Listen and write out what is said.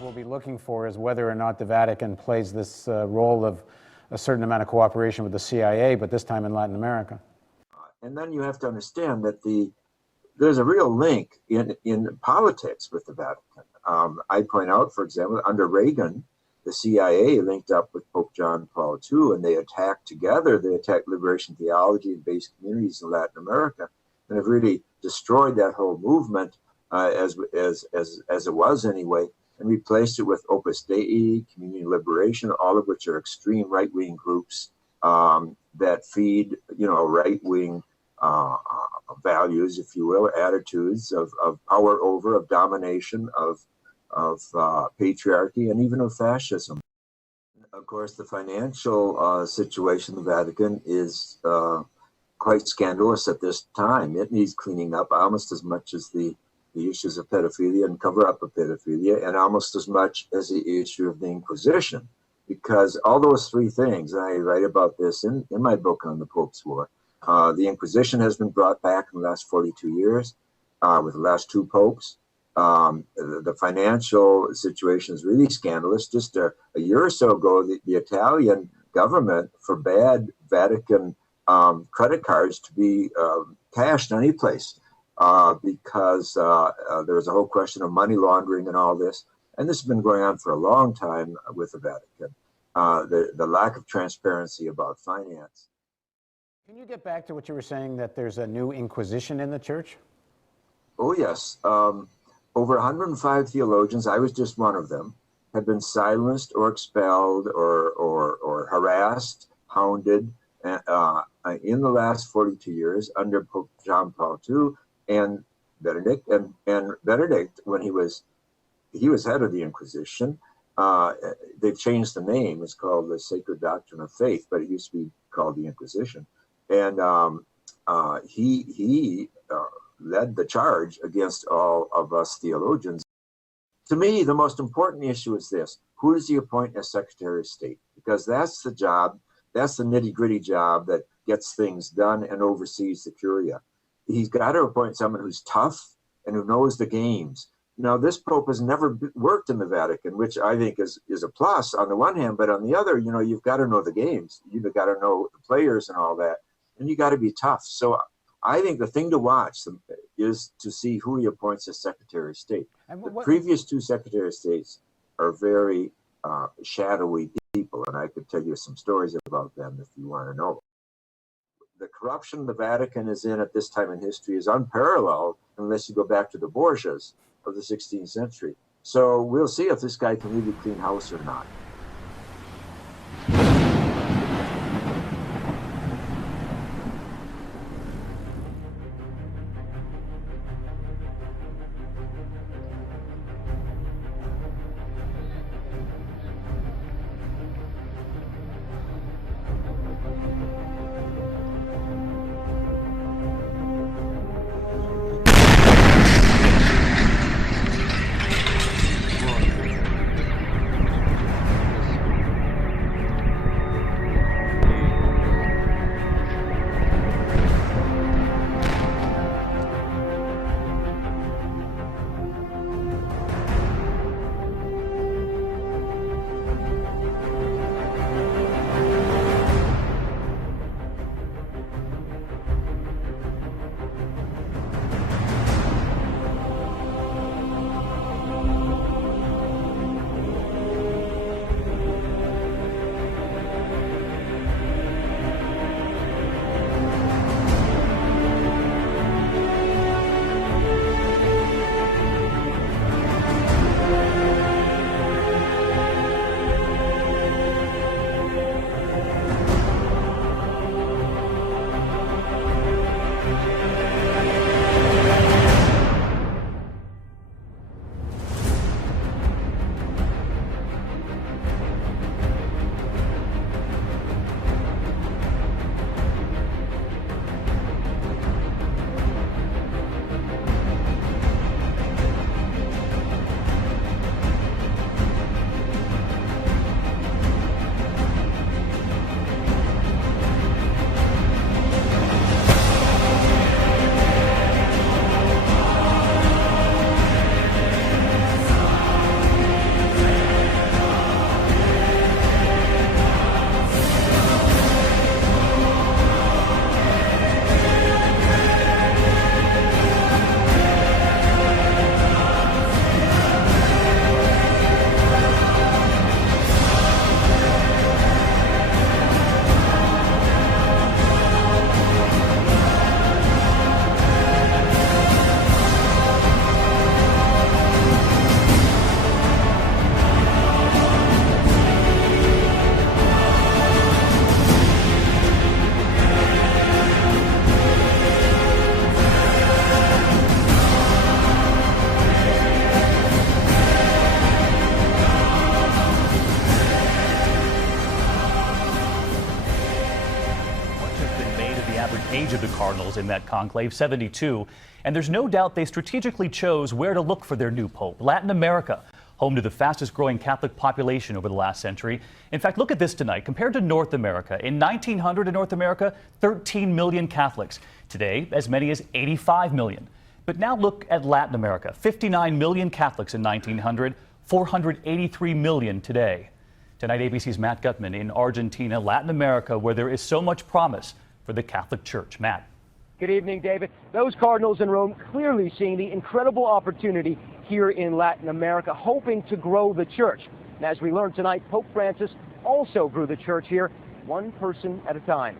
we'll be looking for is whether or not the Vatican plays this role of a certain amount of cooperation with the CIA, but this time in Latin America. And then you have to understand that there's a real link in politics with the Vatican. I point out, for example, under Reagan, the CIA linked up with Pope John Paul II, and they attacked together. They attacked liberation theology and based communities in Latin America, and have really destroyed that whole movement as it was anyway, and replaced it with Opus Dei, Community Liberation, all of which are extreme right-wing groups that feed, right-wing values, if you will, attitudes of power over, of domination, of patriarchy, and even of fascism. Of course, the financial situation of the Vatican is quite scandalous at this time. It needs cleaning up almost as much as the issues of pedophilia and cover-up of pedophilia, and almost as much as the issue of the Inquisition, because all those three things, and I write about this in my book on the Pope's War, the Inquisition has been brought back in the last 42 years with the last two popes. The financial situation is really scandalous. Just a year or so ago, the Italian government forbade Vatican credit cards to be cashed any place because there was a whole question of money laundering and all this. And this has been going on for a long time with the Vatican, the lack of transparency about finance. Can you get back to what you were saying, that there's a new Inquisition in the church? Oh, yes. Over 105 theologians, I was just one of them, have been silenced or expelled or harassed, hounded in the last 42 years under Pope John Paul II and Benedict. And Benedict, when he was head of the Inquisition, they've changed the name. It's called the Sacred Doctrine of Faith, but it used to be called the Inquisition. And he led the charge against all of us theologians. To me, the most important issue is this: who does he appoint as Secretary of State? Because that's the job, that's the nitty-gritty job that gets things done and oversees the Curia. He's got to appoint someone who's tough and who knows the games. Now, this Pope has never worked in the Vatican, which I think is a plus on the one hand, but on the other, you've got to know the games. You've got to know the players and all that, and you got to be tough. So I think the thing to watch is to see who he appoints as Secretary of State. The previous two Secretary of States are very shadowy people, and I could tell you some stories about them if you want to know. The corruption the Vatican is in at this time in history is unparalleled unless you go back to the Borgias of the 16th century. So we'll see if this guy can really clean house or not. age of the cardinals in that conclave, 72. And there's no doubt they strategically chose where to look for their new pope, Latin America, home to the fastest growing Catholic population over the last century. In fact, look at this tonight. Compared to North America, in 1900 in North America, 13 million Catholics. Today, as many as 85 million. But now look at Latin America, 59 million Catholics in 1900, 483 million today. Tonight, ABC's Matt Gutman in Argentina, Latin America, where there is so much promise for the Catholic Church. Matt. Good evening, David. Those cardinals in Rome clearly seeing the incredible opportunity here in Latin America, hoping to grow the church. And as we learned tonight, Pope Francis also grew the church here, one person at a time.